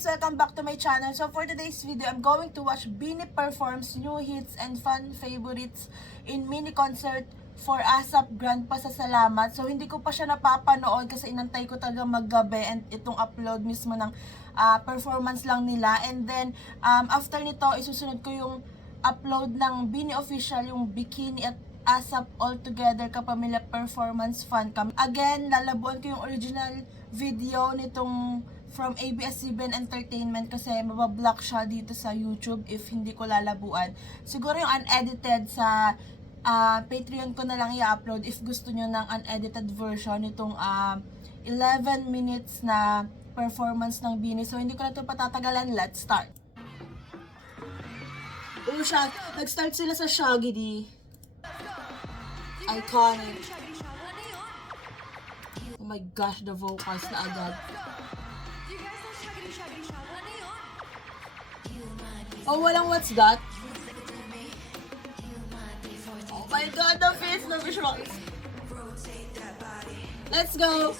guys! Welcome back to my channel. So for today's video, I'm going to watch BINI performs new hits and fan favorites in mini concert for ASAP Grand Pasasalamat. So hindi ko pa siya napapanood kasi inantay ko talaga maggabi and itong upload mismo ng performance lang nila. And then after nito, isusunod ko yung upload ng BINI official, yung Bikini at ASAP All Together Kapamilya Performance Fan Cam. Again, lalabuan ko yung original video nitong from ABS-CBN Entertainment kasi mabablock siya dito sa YouTube if hindi ko lalabuan. Siguro yung unedited sa Patreon ko na lang i-upload if gusto nyo ng unedited version nitong 11 minutes na performance ng BINI. So hindi ko na ito patatagalan. Let's start! Oh, siya. Nag-start sila sa Shaggy D. Iconic. Oh my gosh, the vocals na agad. Oh, walang what's that? Oh my god, the face, the visuals. Let's go!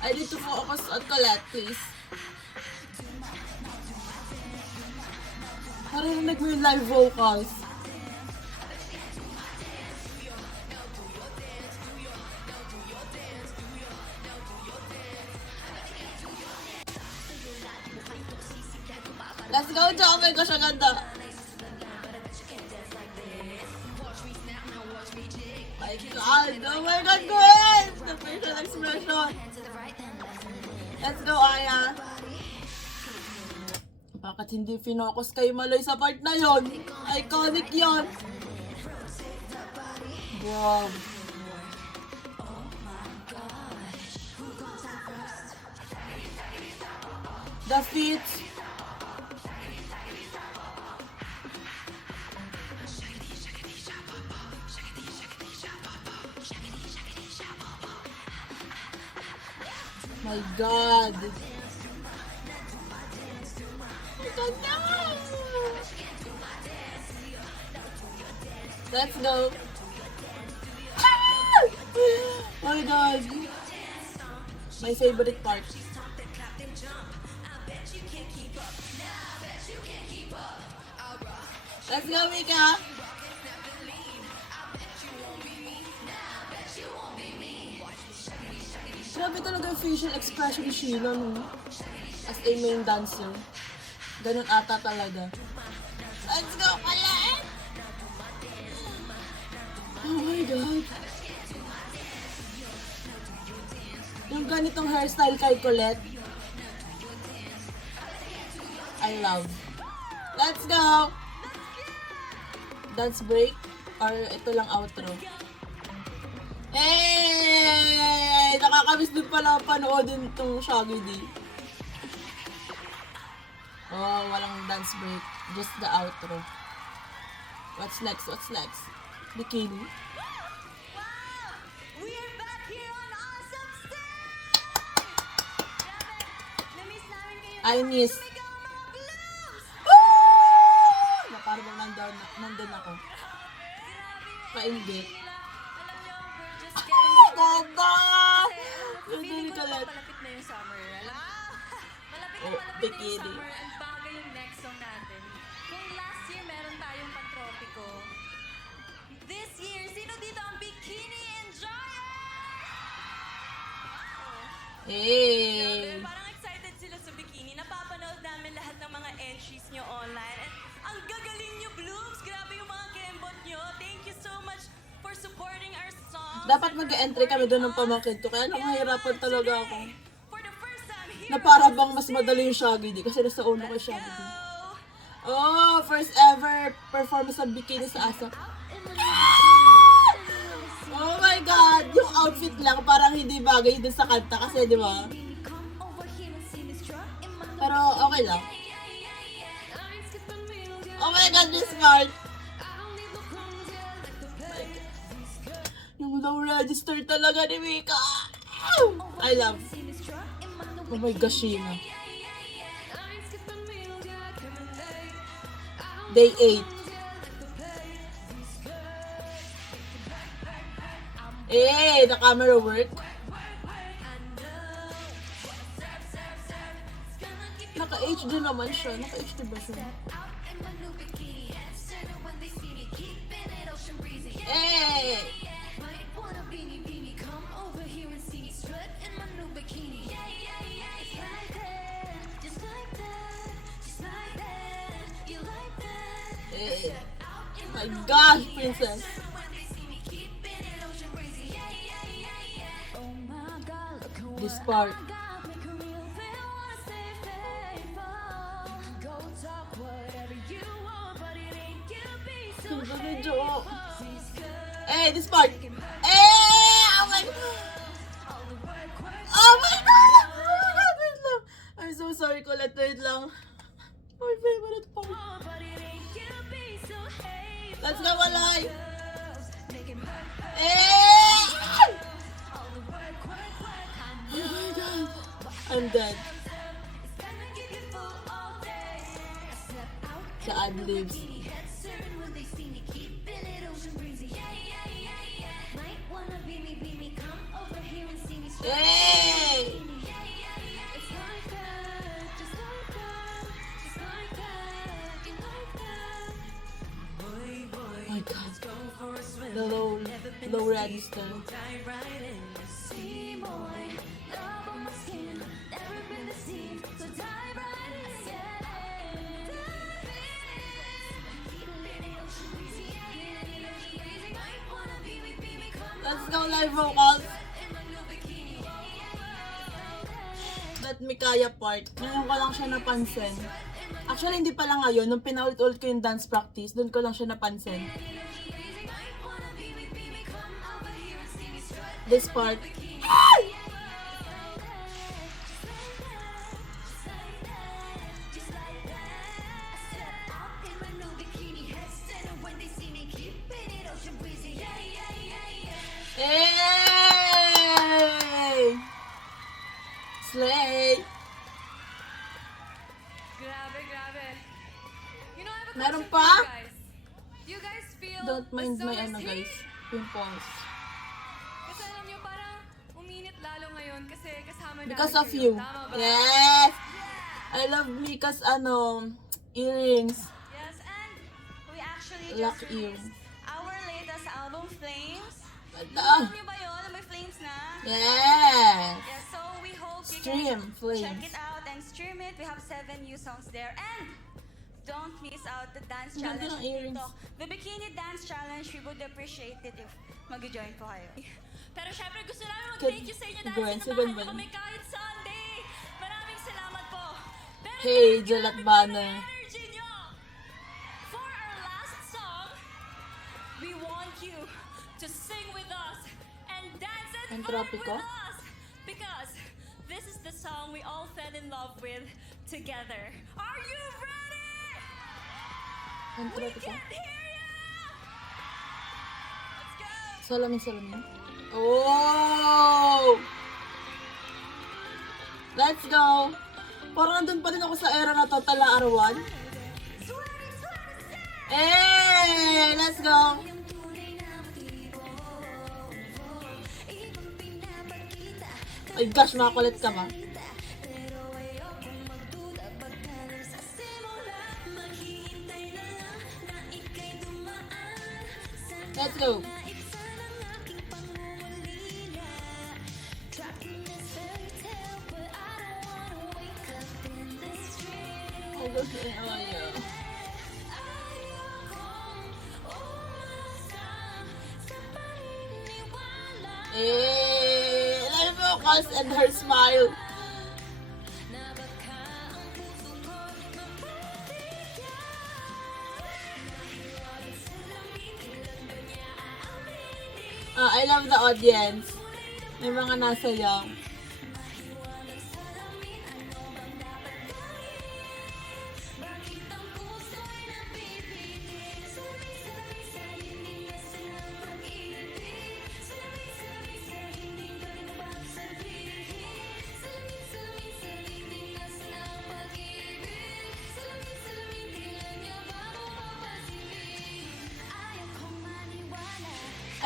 I need to focus on Colette, please. Narinig mo yung live vocals. Let's go, Jo! Oh my gosh, ang ganda! My god! Oh my god, Gwen! The facial expression! Let's go, Aya! Bakit hindi finokus kay Maloy sa part na yon? Iconic yon! Wow! The feet! My god! Let's go! Oh my god! My favorite part. Let's go, Mika! Grabe talaga yung facial expression ni Sheila, no? As a main dancer. Ganun ata talaga. Let's go, Colette! Oh my god. Yung ganitong hairstyle kay Colette, I love. Let's go! Dance break? Or ito lang outro? Hey! Nakakamiss din pala panoodin itong Shaggy D. Oh, walang dance break. Just the outro. What's next? What's next? Bikini? Wow! We are back here on Awesome Stage! Na-miss namin kayo. I miss. Sumigaw ang mga blues! Na parang nandun ako. Grabe. Painggit. Alam nyo, we're just getting Ganda! Feeling Feeling ko ko na malapit na yung summer. Alam? Malapit Oh, na yung bikini. summer. Ang bagay yung next song natin. Kung last year meron tayong pantropiko, this year, sino dito ang bikini enjoyer? Hey! Parang excited sila sa bikini. Napapanood namin lahat ng mga entries nyo online. And ang gagaling nyo, Blooms! Grabe yung mga kembot nyo. Thank you so much for supporting our songs. Dapat mag-entry kami doon ng pamangkin ko. Kaya nangahirapan talaga ako. For the first time here. Na para bang mas madali yung Shaggy D. Kasi nasa ulo ko yung Shaggy D. Oh, first ever performance ng bikini sa ASAP. Oh my god! Yung outfit lang parang hindi bagay din sa kanta kasi, di ba? Pero okay lang. Oh my god, this part! Yung low register talaga ni Mika. I love. Oh my gosh, Sheena. Day 8. The camera work. Naka-HD naman siya. Naka-HD ba siya? My gosh, princess. This part. This part. Oh my god. Oh my god. Wait lang. I'm so sorry, Colette. Wait lang. My favorite part. Let's go, Walay. Oh my god. I'm dead. The ad-libs. Oh my god. The low register. Let's go live vocals. That Mikaya part. Ngayon ko lang siya napansin. Actually, hindi pala ngayon. Nung pinaulit-ulit ko yung dance practice, doon ko lang siya napansin. This part. Hey! Slay! Grabe. You know, I have a Meron question pa? for you guys. Do you guys feel Don't mind the my summer's heat? guys. Pimples. Kasi alam nyo, parang uminit lalo ngayon kasi kasama namin Because of kayo. you. Tama ba? Yes! I love Mika's earrings. Yes, and we actually Lock just earrings. released our latest album, Flames. Ganda. Alam nyo ba yun? May Flames na? Yes! Yeah, so we hope you Stream can Flames. check it out and stream it. We have 7 new songs there. And don't miss out the dance Ganda challenge ng earrings. dito. The Bikini Dance Challenge, we would appreciate it if mag-join po kayo. Pero syempre gusto namin mag-thank you sa inyo dahil Gwen, sinamahan second niyo ba kami kahit Sunday. Maraming salamat po. Pero Hey, thank you Jalat namin Banner. for the energy niyo. For our last song, we want you to sing with us and dance and Ang vibe tropiko? with us. Because this is the song we all fell in love with together. Are you ready? Ang We tropiko. can't hear you! Let's go! Salamin. Oh! Let's go! Parang nandun pa din ako sa era na to, tala arawan. Hey! Let's go! Ay gosh, makakulit ka ba? Let's go! Oh, gosh, yeah. Hey! Live vocals and her smile. I love the audience. May mga nasayaw.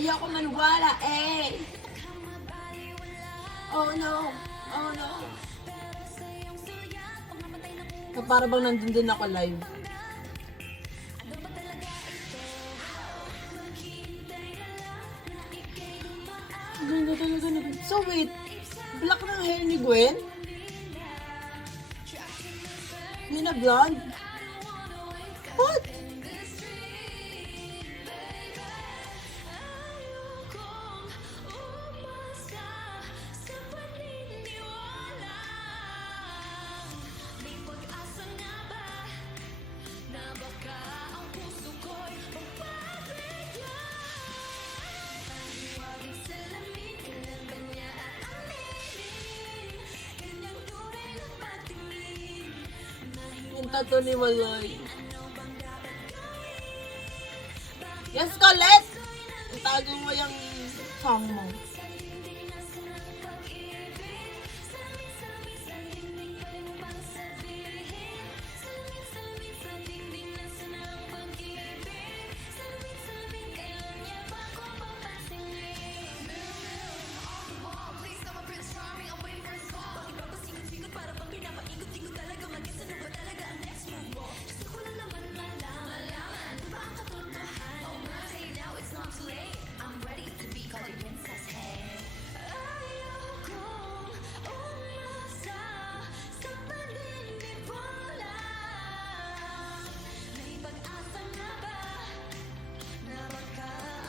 Ayoko maniwala, eh. Oh no. Oh no. Para bang nandun din ako live. Ganda talaga na. So wait, black ng hair ni Gwen? Hindi na blonde? What? Yung tattoo ni Maloy. Yes, Colette! Itago mo yung song mo.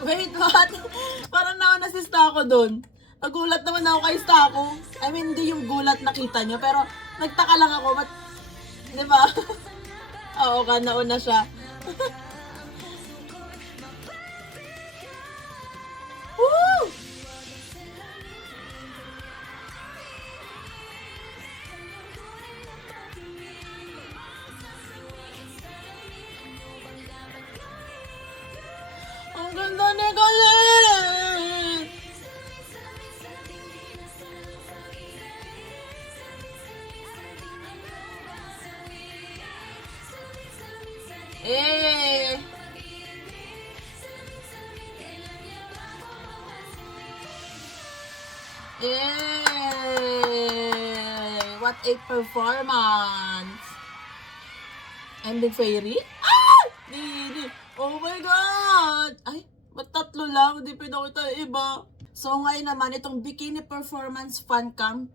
Wait, what? Parang nauna-assista ako dun. Nagulat naman ako kay Stako. I mean, hindi yung gulat nakita niyo, pero nagtaka lang ako. Ba't, di ba? Oo ka, nauna siya. Woo! Ang ganda ni Colette! Eh! What a performance! Ending fairy? Ah! Didi! Oh my God! Ay, ba't tatlo lang? Hindi pinakita yung iba. So ngayon naman, itong bikini performance fan cam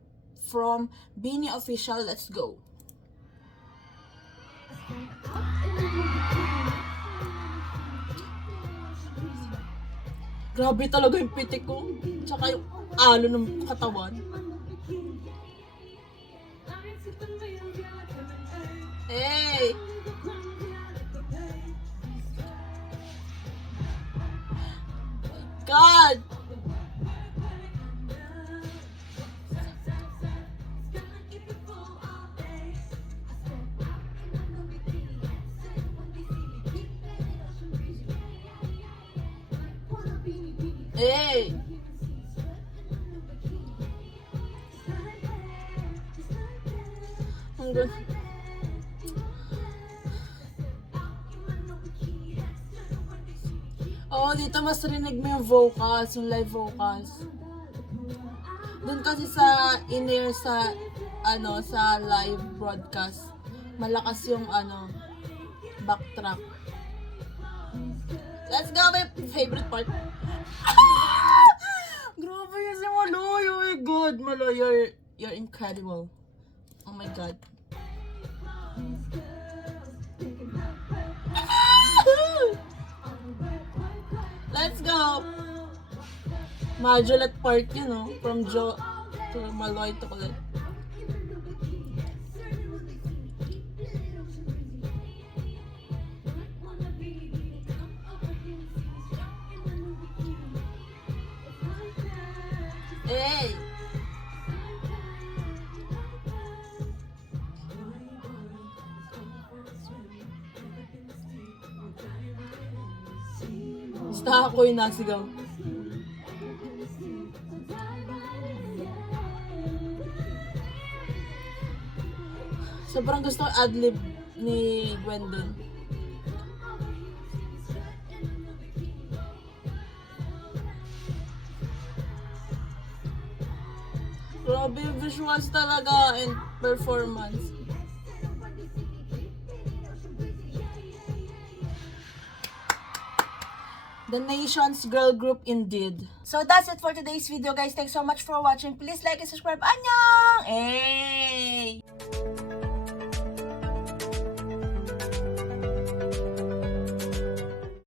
from Bini Official. Let's go! Grabe talaga yung pitik ko. Tsaka yung alo ng katawan. Hey! God! Hey! Ang ganda. Oo, dito mas rinig mo yung vocals, yung live vocals. Doon kasi sa in-air sa sa live broadcast, malakas yung backtrack. Let's go, my favorite part. Grabe yun si Maloy. Oh my God, Maloy, you're incredible. Oh my God. Let's go. Majolet part yun, from Jo to Maloy to Colette. Hey! Basta ako yung nasigaw. Sobrang gusto ko adlib ni Gwendon. Grabe yung visuals talaga and performance. The nation's girl group indeed. So that's it for today's video, guys. Thanks so much for watching. Please like and subscribe. Annyeong! Hey!